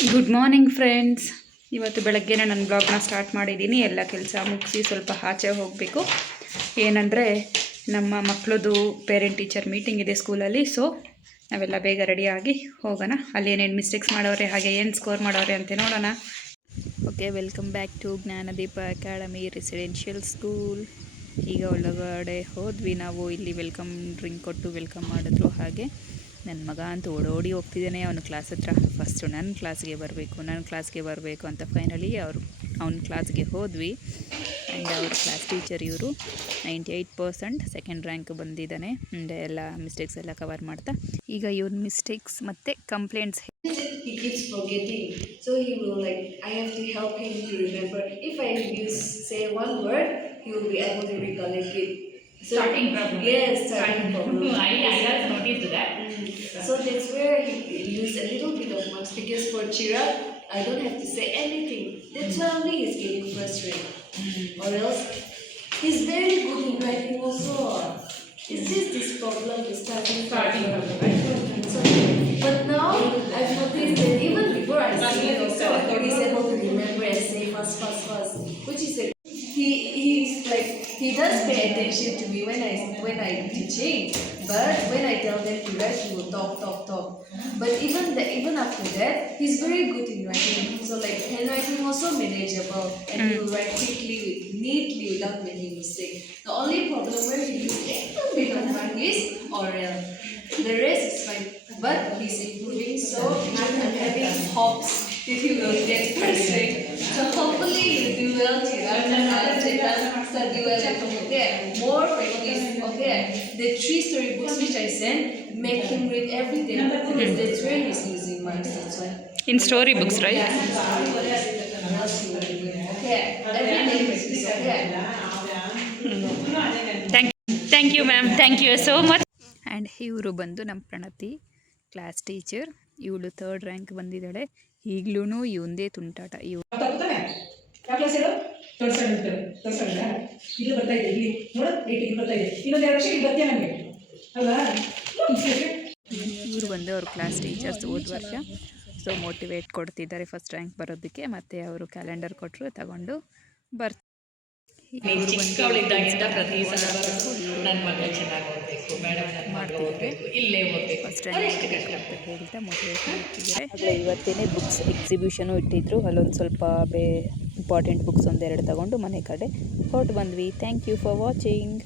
Good morning friends. ಇವತ್ತು ಬೆಳಗ್ಗೆನೇ ನನ್ನ ಬ್ಲಾಗ್ನ ಸ್ಟಾರ್ಟ್ ಮಾಡಿದ್ದೀನಿ. ಎಲ್ಲ ಕೆಲಸ ಮುಗಿಸಿ ಸ್ವಲ್ಪ ಆಚೆ ಹೋಗಬೇಕು. ಏನಂದರೆ ನಮ್ಮ ಮಕ್ಕಳದು ಪೇರೆಂಟ್ ಟೀಚರ್ ಮೀಟಿಂಗ್ ಇದೆ ಸ್ಕೂಲಲ್ಲಿ. ಸೊ ನಾವೆಲ್ಲ ಬೇಗ ರೆಡಿಯಾಗಿ ಹೋಗೋಣ. ಅಲ್ಲಿ ಏನೇನು ಮಿಸ್ಟೇಕ್ಸ್ ಮಾಡೋರೆ, ಹಾಗೆ ಏನು ಸ್ಕೋರ್ ಮಾಡೋರೆ ಅಂತ ನೋಡೋಣ. Okay, welcome back to Jnanadeepa academy residential school. ಈಗ ಒಳಗಡೆ ಹೋದ್ವಿ ನಾವು. ಇಲ್ಲಿ ವೆಲ್ಕಮ್ ಡ್ರಿಂಕ್ ಕೊಟ್ಟು ವೆಲ್ಕಮ್ ಮಾಡಿದ್ರು. ಹಾಗೆ ನನ್ನ ಮಗ ಅಂತೂ ಓಡೋಡಿ ಹೋಗ್ತಿದ್ದಾನೆ ಅವನ ಕ್ಲಾಸ್ ಹತ್ರ. ಫಸ್ಟು ನನ್ನ ಕ್ಲಾಸ್ಗೆ ಬರಬೇಕು ಅಂತ ಫೈನಲಿ ಅವನ ಕ್ಲಾಸ್ಗೆ ಹೋದ್ವಿ. ಆ್ಯಂಡ್ ಅವ್ರ ಕ್ಲಾಸ್ ಟೀಚರ್ ಇವರು 98% ಸೆಕೆಂಡ್ ರ್ಯಾಂಕ್ ಬಂದಿದ್ದಾನೆ. ಆ್ಯಂಡ್ ಎಲ್ಲ ಮಿಸ್ಟೇಕ್ಸ್ ಎಲ್ಲ ಕವರ್ ಮಾಡ್ತಾ ಈಗ ಇವ್ನ ಮಿಸ್ಟೇಕ್ಸ್ ಮತ್ತು complaints. He keeps forgetting, so he will like I have to help him to remember. If I say one word, he will be able to recollect it. So, starting problem. Yes, starting problem. I just noticed that. So that's where he use a little bit of marks, because for Chirag, I don't have to say anything. That's why only he's getting frustrated. Or else, he's very good in writing also. It's just this problem, the starting problem. So, but now I've noticed that even before I see it also, he's able to remember and say fast, which is a he's like he does pay attention to me when I teaching, but when I tell them to write, he will talk. But even after that, he's very good in writing. So like handwriting also manageable, and he will write quickly, neatly without making mistake. The only problem where he uses a little bit of mark is oral. The rest is fine, but he's improving. So I'm having hopes that he will get first rank. So hopefully you do well, Chirag. Study well at home, okay? More practice, okay? The 3 storybooks which I sent, make him read every day, because that's where he's using marks. That's why. In story books, right? Yeah, in story books. Else he will be good. Okay? Every day practice, okay? Thank you ma'am, thank you so much. And ಇವರು ಬಂದು ನಮ್ಮ ಪ್ರಣತಿ class teacher. ಇವಳು 3rd rank ಬಂದಿದ್ದಾಳೆ. ಈಗಲೂ ಇವಂದೇ ತುಂಟಾಟ. ಇವು ಇವರು ಬಂದು ಅವ್ರ ಕ್ಲಾಸ್ ಟೀಚರ್ಸ್ ಹೋದ ವರ್ಷ. ಸೊ ಮೋಟಿವೇಟ್ ಕೊಡ್ತಿದ್ದಾರೆ ಫಸ್ಟ್ ರ್ಯಾಂಕ್ ಬರೋದಕ್ಕೆ. ಮತ್ತು ಅವರು ಕ್ಯಾಲೆಂಡರ್ ಕೊಟ್ಟರು, ತಗೊಂಡು ಬರ್ತಾರೆ. ಚಿಕ್ಕವಳಿದ್ದಾಗಿಂದ ಪ್ರತಿ ಸಲ ನನ್ನ ಮಗಳು ಚೆನ್ನಾಗಿ ಓದಬೇಕು, ಮೇಡಮ್ ನನ್ನ ಮಗಳು ಓದಬೇಕು, ಇಲ್ಲೇ ಓದಬೇಕು ಫಸ್ಟ್ ರ್ಯಾಂಕ್ ಅಂತ ಹೇಳ್ತಾ ಮೋಟಿವೇಟ್ ಮಾಡ್ತಿದ್ದಾರೆ. ಇವತ್ತೇನೆ ಬುಕ್ಸ್ ಎಕ್ಸಿಬಿಷನು ಇಟ್ಟಿದ್ರು. ಅಲ್ಲೊಂದು ಸ್ವಲ್ಪ ಇಂಪಾರ್ಟೆಂಟ್ ಬುಕ್ಸ್ ಒಂದೆರಡು ತಗೊಂಡು ಮನೆ ಕಡೆ ಹೊರಟು ಬಂದ್ವಿ. Thank you for watching.